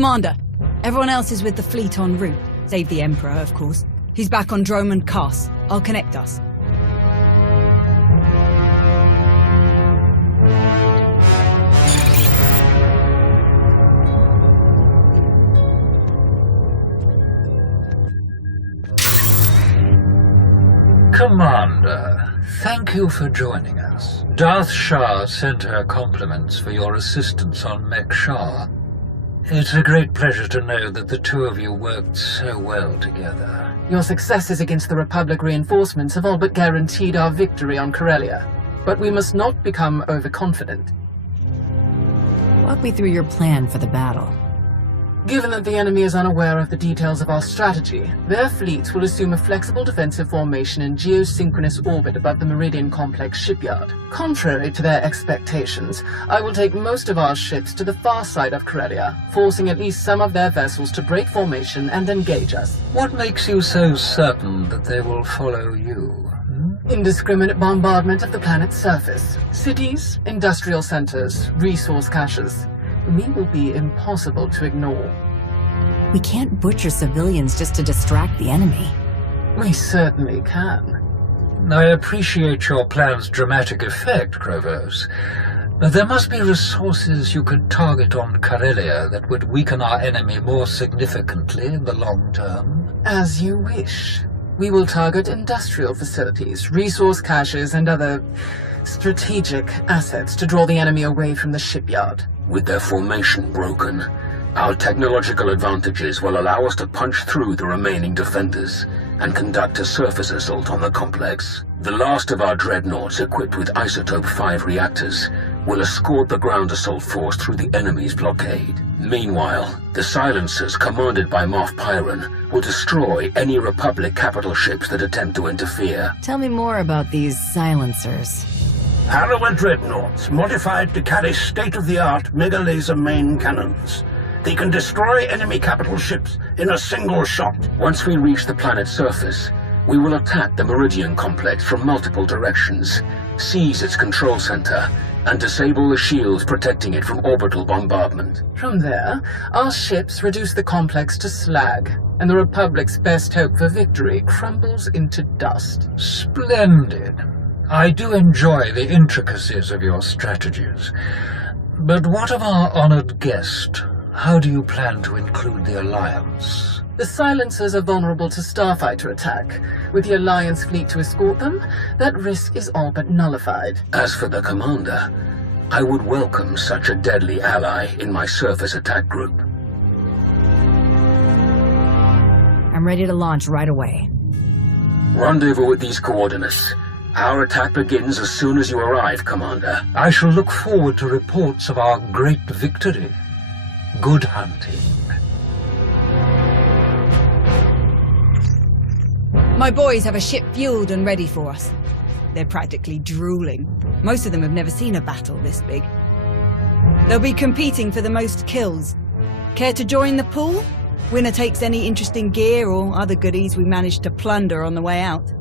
Commander, everyone else is with the fleet en route. Save the Emperor, of course. He's back on Dromund Cass. I'll connect us. Commander, thank you for joining us. Darth Shah sent her compliments for your assistance on Mek Shah. It's a great pleasure to know that the two of you worked so well together. Your successes against the Republic reinforcements have all but guaranteed our victory on Corellia. But we must not become overconfident. Walk me through your plan for the battle. Given that the enemy is unaware of the details of our strategy, their fleets will assume a flexible defensive formation in geosynchronous orbit above the Meridian Complex shipyard. Contrary to their expectations, I will take most of our ships to the far side of Corellia, forcing at least some of their vessels to break formation and engage us. What makes you so certain that they will follow you? Indiscriminate bombardment of the planet's surface. Cities, industrial centers, resource caches. We will be impossible to ignore. We can't butcher civilians just to distract the enemy. We certainly can. I appreciate your plan's dramatic effect, Krovos. But there must be resources you could target on Corellia that would weaken our enemy more significantly in the long term. As you wish. We will target industrial facilities, resource caches, and other strategic assets to draw the enemy away from the shipyard. With their formation broken, our technological advantages will allow us to punch through the remaining defenders and conduct a surface assault on the complex. The last of our dreadnoughts equipped with Isotope 5 reactors will escort the ground assault force through the enemy's blockade. Meanwhile, the silencers commanded by Moff Pyron will destroy any Republic capital ships that attempt to interfere. Tell me more about these silencers. Harrower dreadnoughts, modified to carry state-of-the-art mega-laser main cannons. They can destroy enemy capital ships in a single shot. Once we reach the planet's surface, we will attack the Meridian Complex from multiple directions, seize its control center, and disable the shields protecting it from orbital bombardment. From there, our ships reduce the complex to slag, and the Republic's best hope for victory crumbles into dust. Splendid. I do enjoy the intricacies of your strategies. But what of our honored guest? How do you plan to include the Alliance? The silencers are vulnerable to starfighter attack. With the Alliance fleet to escort them, that risk is all but nullified. As for the Commander, I would welcome such a deadly ally in my surface attack group. I'm ready to launch right away. Rendezvous at these coordinates. Our attack begins as soon as you arrive, Commander. I shall look forward to reports of our great victory. Good hunting. My boys have a ship fueled and ready for us. They're practically drooling. Most of them have never seen a battle this big. They'll be competing for the most kills. Care to join the pool? Winner takes any interesting gear or other goodies we managed to plunder on the way out.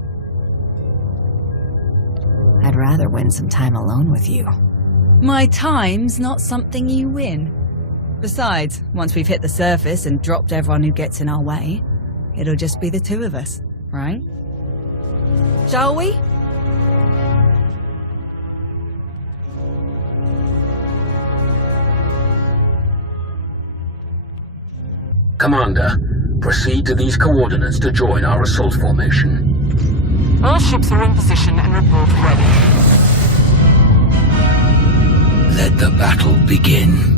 I'd rather win some time alone with you. My time's not something you win. Besides, once we've hit the surface and dropped everyone who gets in our way, it'll just be the two of us, right? Shall we? Commander, proceed to these coordinates to join our assault formation. All ships are in position and report ready. Let the battle begin.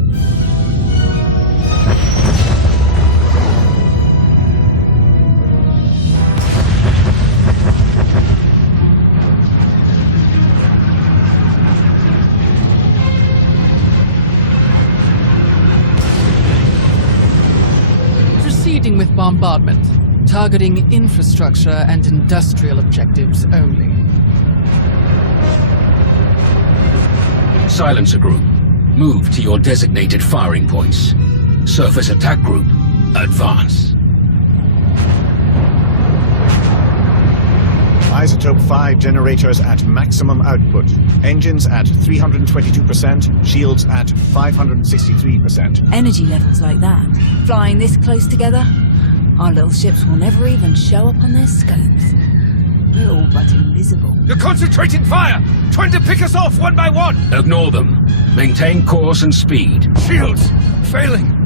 Proceeding with bombardment. Targeting infrastructure and industrial objectives only. Silencer Group, move to your designated firing points. Surface Attack Group, advance. Isotope 5 generators at maximum output. Engines at 322%, shields at 563%. Energy levels like that, flying this close together, our little ships will never even show up on their scopes. We're all but invisible. You're concentrating fire! Trying to pick us off one by one! Ignore them. Maintain course and speed. Shields! Failing!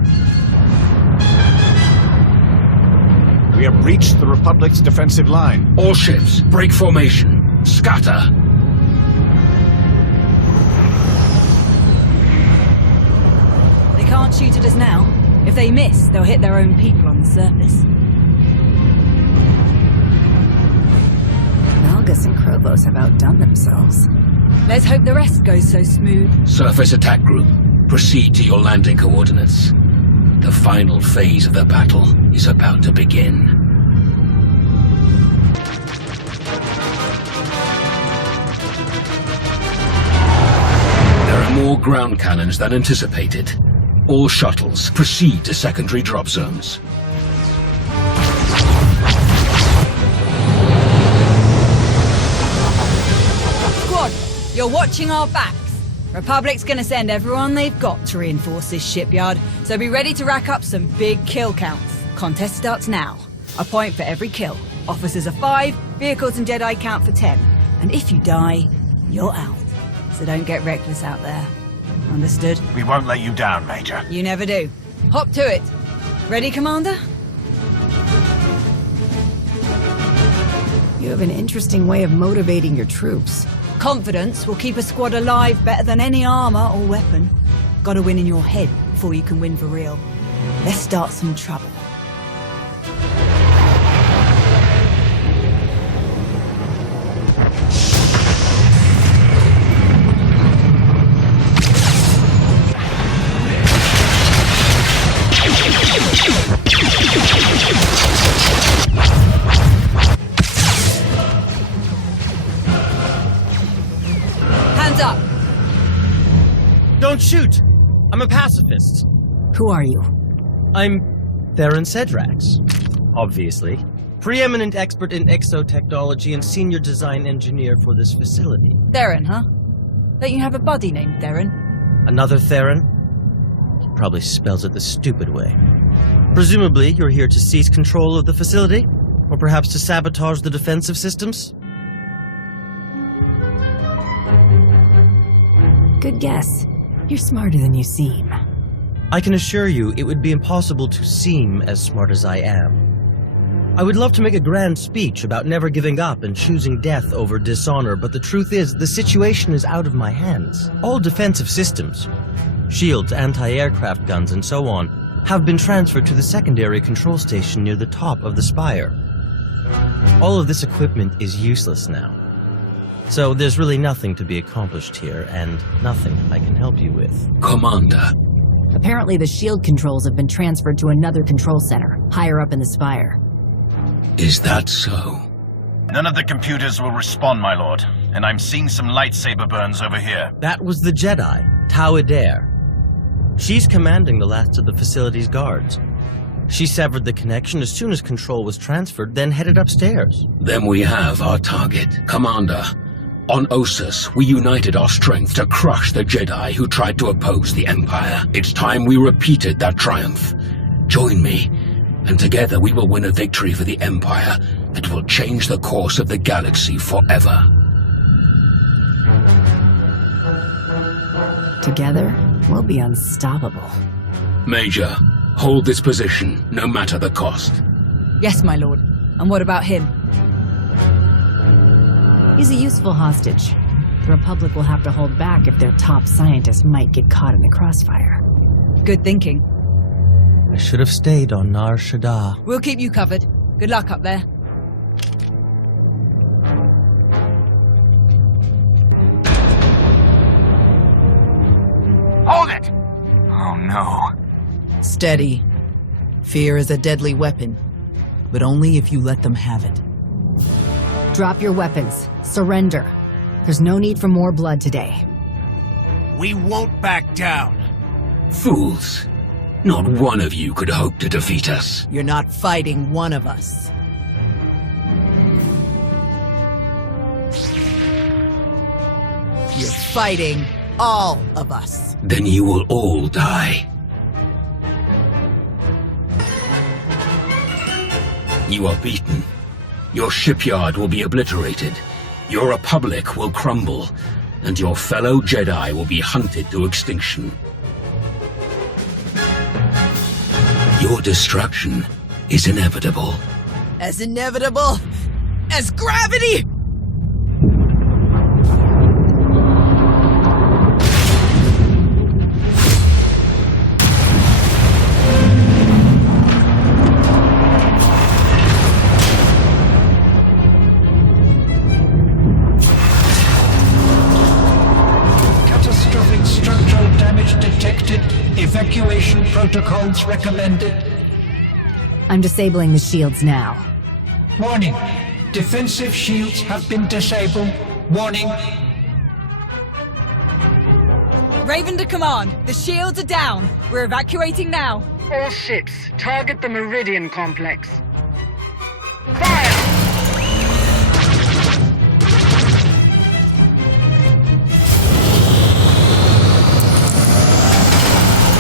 We have breached the Republic's defensive line. All ships, break formation. Scatter! They can't shoot at us now. If they miss, they'll hit their own people on the surface. Malgus and Krovos have outdone themselves. Let's hope the rest goes so smooth. Surface attack group, proceed to your landing coordinates. The final phase of the battle is about to begin. There are more ground cannons than anticipated. All shuttles, proceed to secondary drop zones. Squad, you're watching our backs. Republic's gonna send everyone they've got to reinforce this shipyard, so be ready to rack up some big kill counts. Contest starts now. A point for every kill. Officers are 5, vehicles and Jedi count for 10. And if you die, you're out. So don't get reckless out there. Understood? We won't let you down, Major. You never do. Hop to it. Ready, Commander? You have an interesting way of motivating your troops. Confidence will keep a squad alive better than any armor or weapon. Gotta win in your head before you can win for real. Let's start some trouble. Hands up! Don't shoot! I'm a pacifist. Who are you? I'm Theron Cedrax, obviously. Preeminent expert in exotechnology and senior design engineer for this facility. Theron, huh? Don't you have a buddy named Theron? Another Theron? He probably spells it the stupid way. Presumably, you're here to seize control of the facility? Or perhaps to sabotage the defensive systems? Good guess. You're smarter than you seem. I can assure you it would be impossible to seem as smart as I am. I would love to make a grand speech about never giving up and choosing death over dishonor, but the truth is, the situation is out of my hands. All defensive systems, shields, anti-aircraft guns, and so on, have been transferred to the secondary control station near the top of the spire. All of this equipment is useless now. So there's really nothing to be accomplished here, and nothing I can help you with. Commander. Apparently the shield controls have been transferred to another control center, higher up in the spire. Is that so? None of the computers will respond, my lord. And I'm seeing some lightsaber burns over here. That was the Jedi, Tau. She's commanding the last of the facility's guards. She severed the connection as soon as control was transferred, then headed upstairs. Then we have our target. Commander, on Ossus, we united our strength to crush the Jedi who tried to oppose the Empire. It's time we repeated that triumph. Join me, and together we will win a victory for the Empire that will change the course of the galaxy forever. Together, we'll be unstoppable. Major, hold this position, no matter the cost. Yes, my lord. And what about him? He's a useful hostage. The Republic will have to hold back if their top scientist might get caught in the crossfire. Good thinking. I should have stayed on Nar Shaddaa. We'll keep you covered. Good luck up there. Hold it! Oh no. Steady. Fear is a deadly weapon, but only if you let them have it. Drop your weapons. Surrender. There's no need for more blood today. We won't back down. Fools. Not one of you could hope to defeat us. You're not fighting one of us. fighting. All of us. Then you will all die. You are beaten. Your shipyard will be obliterated. Your republic will crumble. And your fellow Jedi will be hunted to extinction. Your destruction is inevitable. As inevitable as gravity! Catastrophic structural damage detected. Evacuation protocols recommended. I'm disabling the shields now. Warning. Defensive shields have been disabled. Warning. Raven to command. The shields are down. We're evacuating now. All ships, target the Meridian complex. Fire!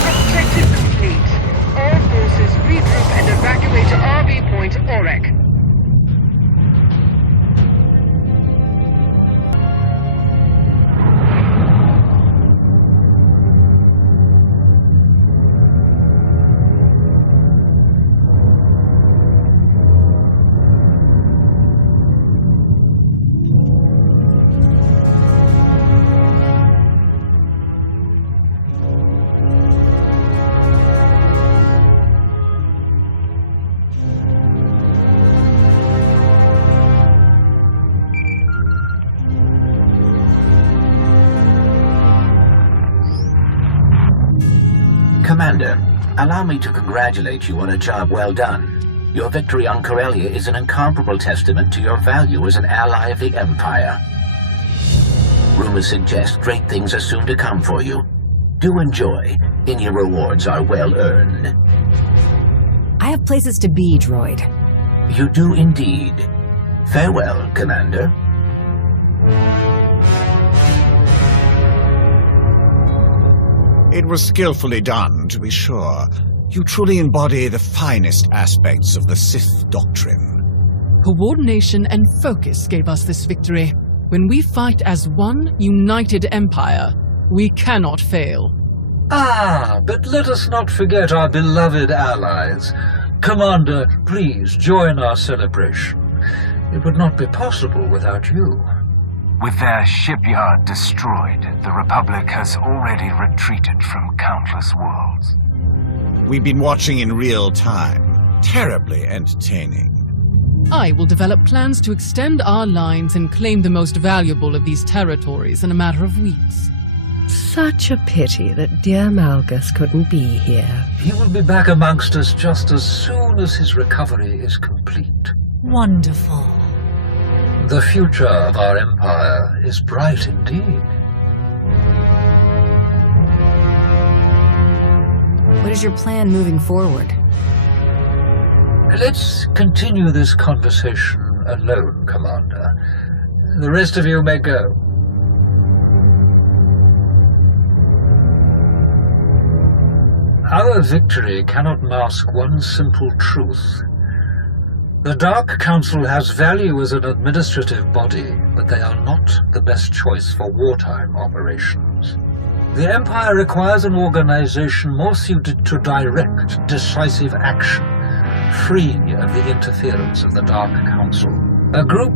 Objective complete. All forces regroup and evacuate to RV Point Orek. Commander, allow me to congratulate you on a job well done. Your victory on Corellia is an incomparable testament to your value as an ally of the Empire. Rumors suggest great things are soon to come for you. Do enjoy, and your rewards are well earned. I have places to be, droid. You do indeed. Farewell, Commander. It was skillfully done, to be sure. You truly embody the finest aspects of the Sith doctrine. Coordination and focus gave us this victory. When we fight as one united empire, we cannot fail. Ah, but let us not forget our beloved allies. Commander, please join our celebration. It would not be possible without you. With their shipyard destroyed, the Republic has already retreated from countless worlds. We've been watching in real time. Terribly entertaining. I will develop plans to extend our lines and claim the most valuable of these territories in a matter of weeks. Such a pity that dear Malgus couldn't be here. He will be back amongst us just as soon as his recovery is complete. Wonderful. The future of our empire is bright indeed. What is your plan moving forward? Let's continue this conversation alone, Commander. The rest of you may go. Our victory cannot mask one simple truth. The Dark Council has value as an administrative body, but they are not the best choice for wartime operations. The Empire requires an organization more suited to direct, decisive action, free of the interference of the Dark Council. A group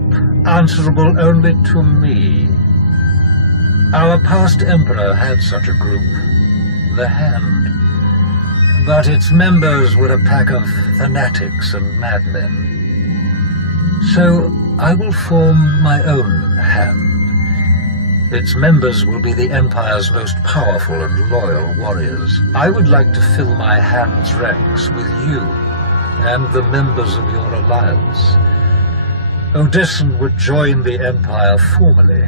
answerable only to me. Our past Emperor had such a group, the Hand. But its members were a pack of fanatics and madmen. So I will form my own Hand. Its members will be the Empire's most powerful and loyal warriors. I would like to fill my Hand's ranks with you and the members of your alliance. Odessen would join the Empire formally.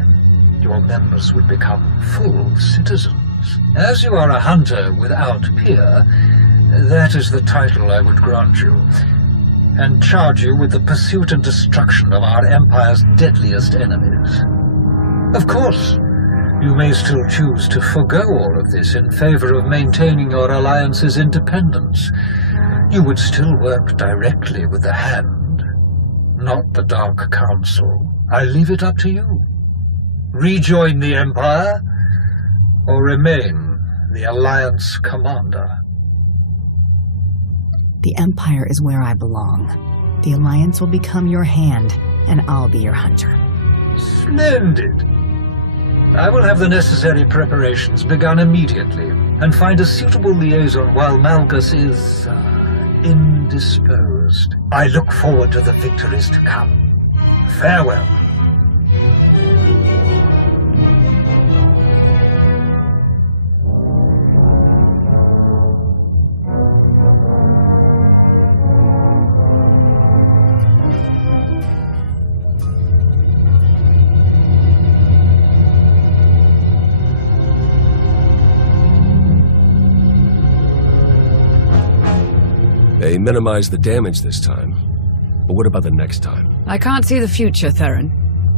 Your members would become full citizens. As you are a hunter without peer, that is the title I would grant you, and charge you with the pursuit and destruction of our Empire's deadliest enemies. Of course, You may still choose to forgo all of this in favor of maintaining your alliance's independence. You would still work directly with the Hand, not the Dark Council. I leave it up to you. Rejoin the Empire, or remain the Alliance commander. The Empire is where I belong. The Alliance will become your hand, and I'll be your hunter. Splendid! I will have the necessary preparations begun immediately, and find a suitable liaison while Malgus is, indisposed. I look forward to the victories to come. Farewell. They minimized the damage this time. But what about the next time? I can't see the future, Theron.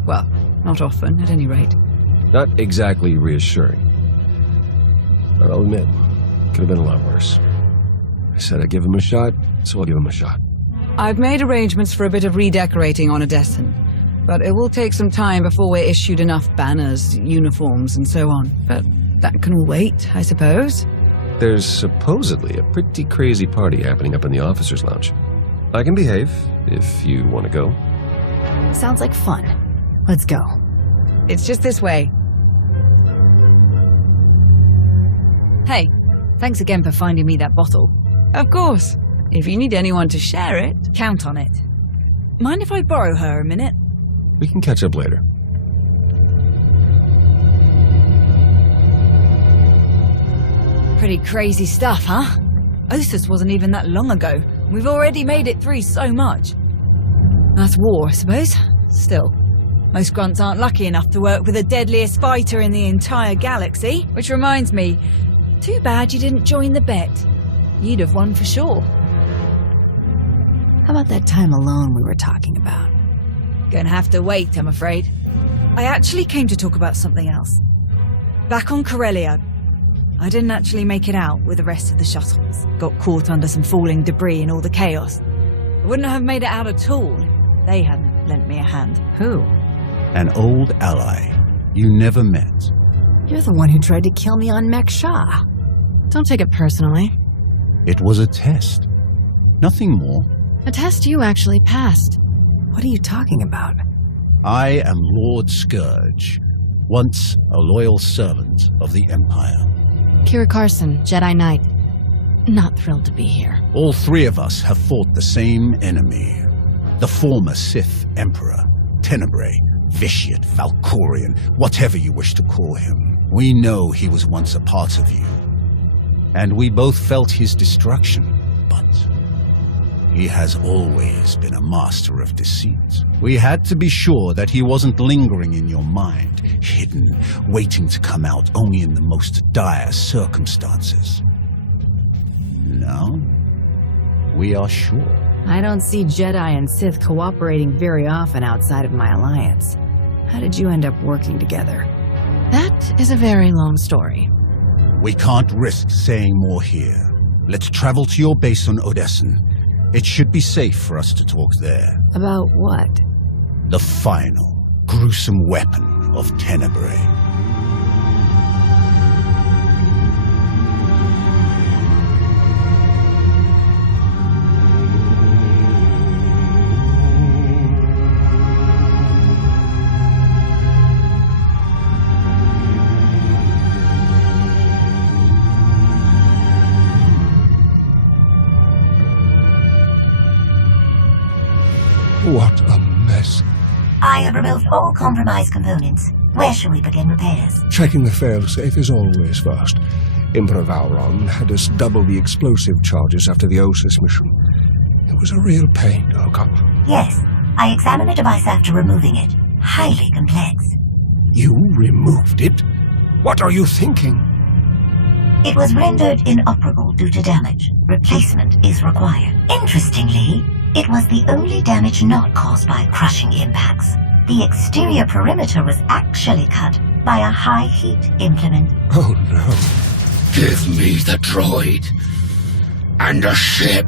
Well, not often, at any rate. Not exactly reassuring. But I'll admit, could have been a lot worse. I said I'd give him a shot, so I'll give him a shot. I've made arrangements for a bit of redecorating on Odessan, but it will take some time before we're issued enough banners, uniforms, and so on. But that can all wait, I suppose. There's supposedly a pretty crazy party happening up in the officers' lounge. I can behave, if you want to go. Sounds like fun. Let's go. It's just this way. Hey, thanks again for finding me that bottle. Of course. If you need anyone to share it, count on it. Mind if I borrow her a minute? We can catch up later. Pretty crazy stuff, huh? Ossus wasn't even that long ago. We've already made it through so much. That's war, I suppose. Still, most grunts aren't lucky enough to work with the deadliest fighter in the entire galaxy. Which reminds me, too bad you didn't join the bet. You'd have won for sure. How about that time alone we were talking about? Gonna have to wait, I'm afraid. I actually came to talk about something else. Back on Corellia, I didn't actually make it out with the rest of the shuttles. Got caught under some falling debris and all the chaos. I wouldn't have made it out at all if they hadn't lent me a hand. Who? An old ally you never met. You're the one who tried to kill me on Mek-Sha. Don't take it personally. It was a test. Nothing more. A test you actually passed. What are you talking about? I am Lord Scourge, once a loyal servant of the Empire. Kira Carson, Jedi Knight. Not thrilled to be here. All three of us have fought the same enemy. The former Sith Emperor, Tenebrae, Vitiate, Valkorian, whatever you wish to call him. We know he was once a part of you. And we both felt his destruction, but he has always been a master of deceit. We had to be sure that he wasn't lingering in your mind, hidden, waiting to come out only in the most dire circumstances. Now, we are sure. I don't see Jedi and Sith cooperating very often outside of my alliance. How did you end up working together? That is a very long story. We can't risk saying more here. Let's travel to your base on Odessan. It should be safe for us to talk there. About what? The final, gruesome weapon of Tenebrae. What a mess. I have removed all compromised components. Where shall we begin repairs? Checking the failsafe is always first. Emperor Vowron had us double the explosive charges after the Ossus mission. It was a real pain to hook up. Yes, I examined the device after removing it. Highly complex. You removed it? What are you thinking? It was rendered inoperable due to damage. Replacement is required. Interestingly, it was the only damage not caused by crushing impacts. The exterior perimeter was actually cut by a high-heat implement. Oh no. Give me the droid. And a ship.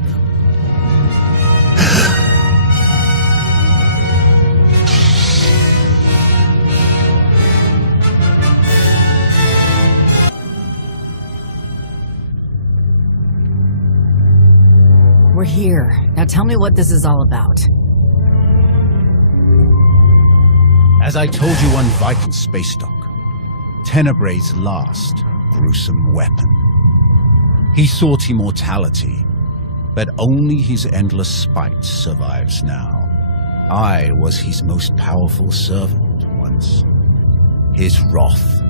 We're here. Now tell me what this is all about. As I told you on Viking Space Dock, Tenebrae's last gruesome weapon. He sought immortality, but only his endless spite survives now. I was his most powerful servant once, his wrath.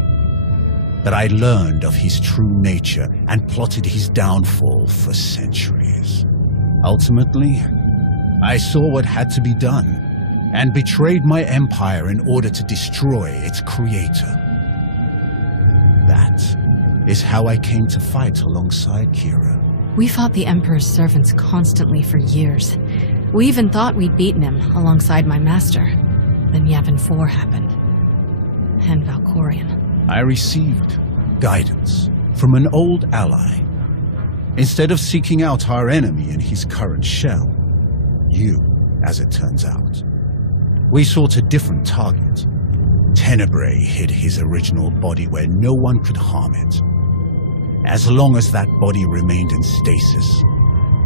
But I learned of his true nature and plotted his downfall for centuries. Ultimately, I saw what had to be done and betrayed my empire in order to destroy its creator. That is how I came to fight alongside Kira. We fought the Emperor's servants constantly for years. We even thought we'd beaten him alongside my master. Then Yavin 4 happened. And Valkorion. I received guidance from an old ally. Instead of seeking out our enemy in his current shell, you, as it turns out, we sought a different target. Tenebrae hid his original body where no one could harm it. As long as that body remained in stasis,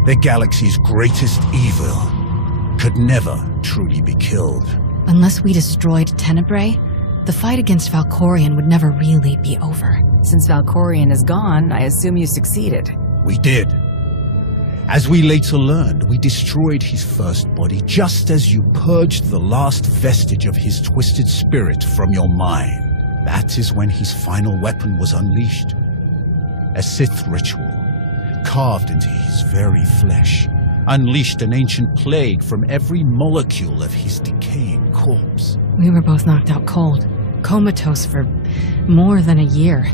the galaxy's greatest evil could never truly be killed. Unless we destroyed Tenebrae, the fight against Valkorion would never really be over. Since Valkorion is gone, I assume you succeeded. We did. As we later learned, we destroyed his first body just as you purged the last vestige of his twisted spirit from your mind. That is when his final weapon was unleashed. A Sith ritual, carved into his very flesh, unleashed an ancient plague from every molecule of his decaying corpse. We were both knocked out cold, comatose for more than a year.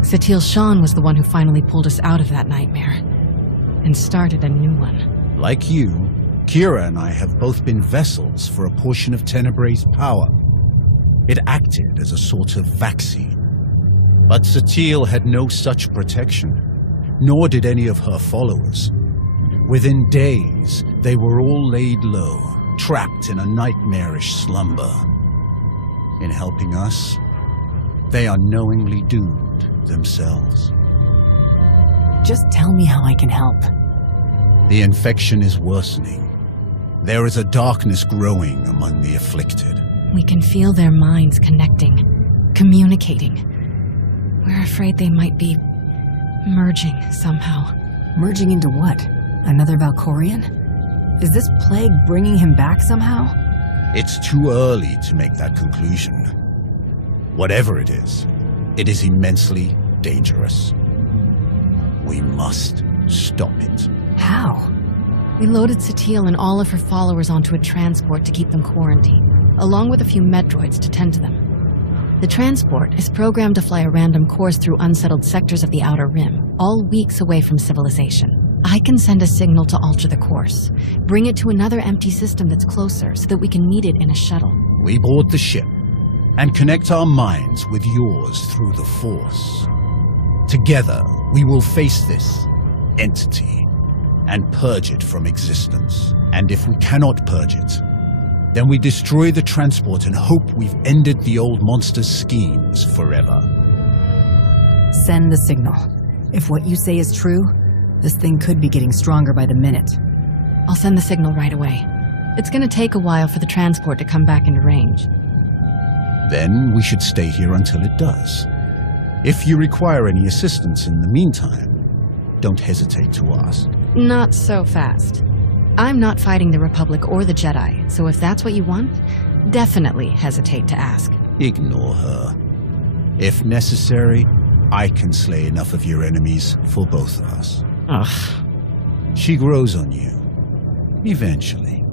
Satil Shan was the one who finally pulled us out of that nightmare and started a new one. Like you, Kira and I have both been vessels for a portion of Tenebrae's power. It acted as a sort of vaccine. But Satil had no such protection, nor did any of her followers. Within days, they were all laid low, trapped in a nightmarish slumber. In helping us, they unknowingly doomed themselves. Just tell me how I can help. The infection is worsening. There is a darkness growing among the afflicted. We can feel their minds connecting, communicating. We're afraid they might be merging somehow. Merging into what? Another Valkorion? Is this plague bringing him back somehow? It's too early to make that conclusion. Whatever it is immensely dangerous. We must stop it. How? We loaded Satil and all of her followers onto a transport to keep them quarantined, along with a few medroids to tend to them. The transport is programmed to fly a random course through unsettled sectors of the Outer Rim, all weeks away from civilization. I can send a signal to alter the course, bring it to another empty system that's closer so that we can meet it in a shuttle. We board the ship and connect our minds with yours through the Force. Together, we will face this entity and purge it from existence. And if we cannot purge it, then we destroy the transport and hope we've ended the old monster's schemes forever. Send the signal. If what you say is true, this thing could be getting stronger by the minute. I'll send the signal right away. It's gonna take a while for the transport to come back into range. Then we should stay here until it does. If you require any assistance in the meantime, don't hesitate to ask. Not so fast. I'm not fighting the Republic or the Jedi, so if that's what you want, definitely hesitate to ask. Ignore her. If necessary, I can slay enough of your enemies for both of us. Ugh. She grows on you. Eventually.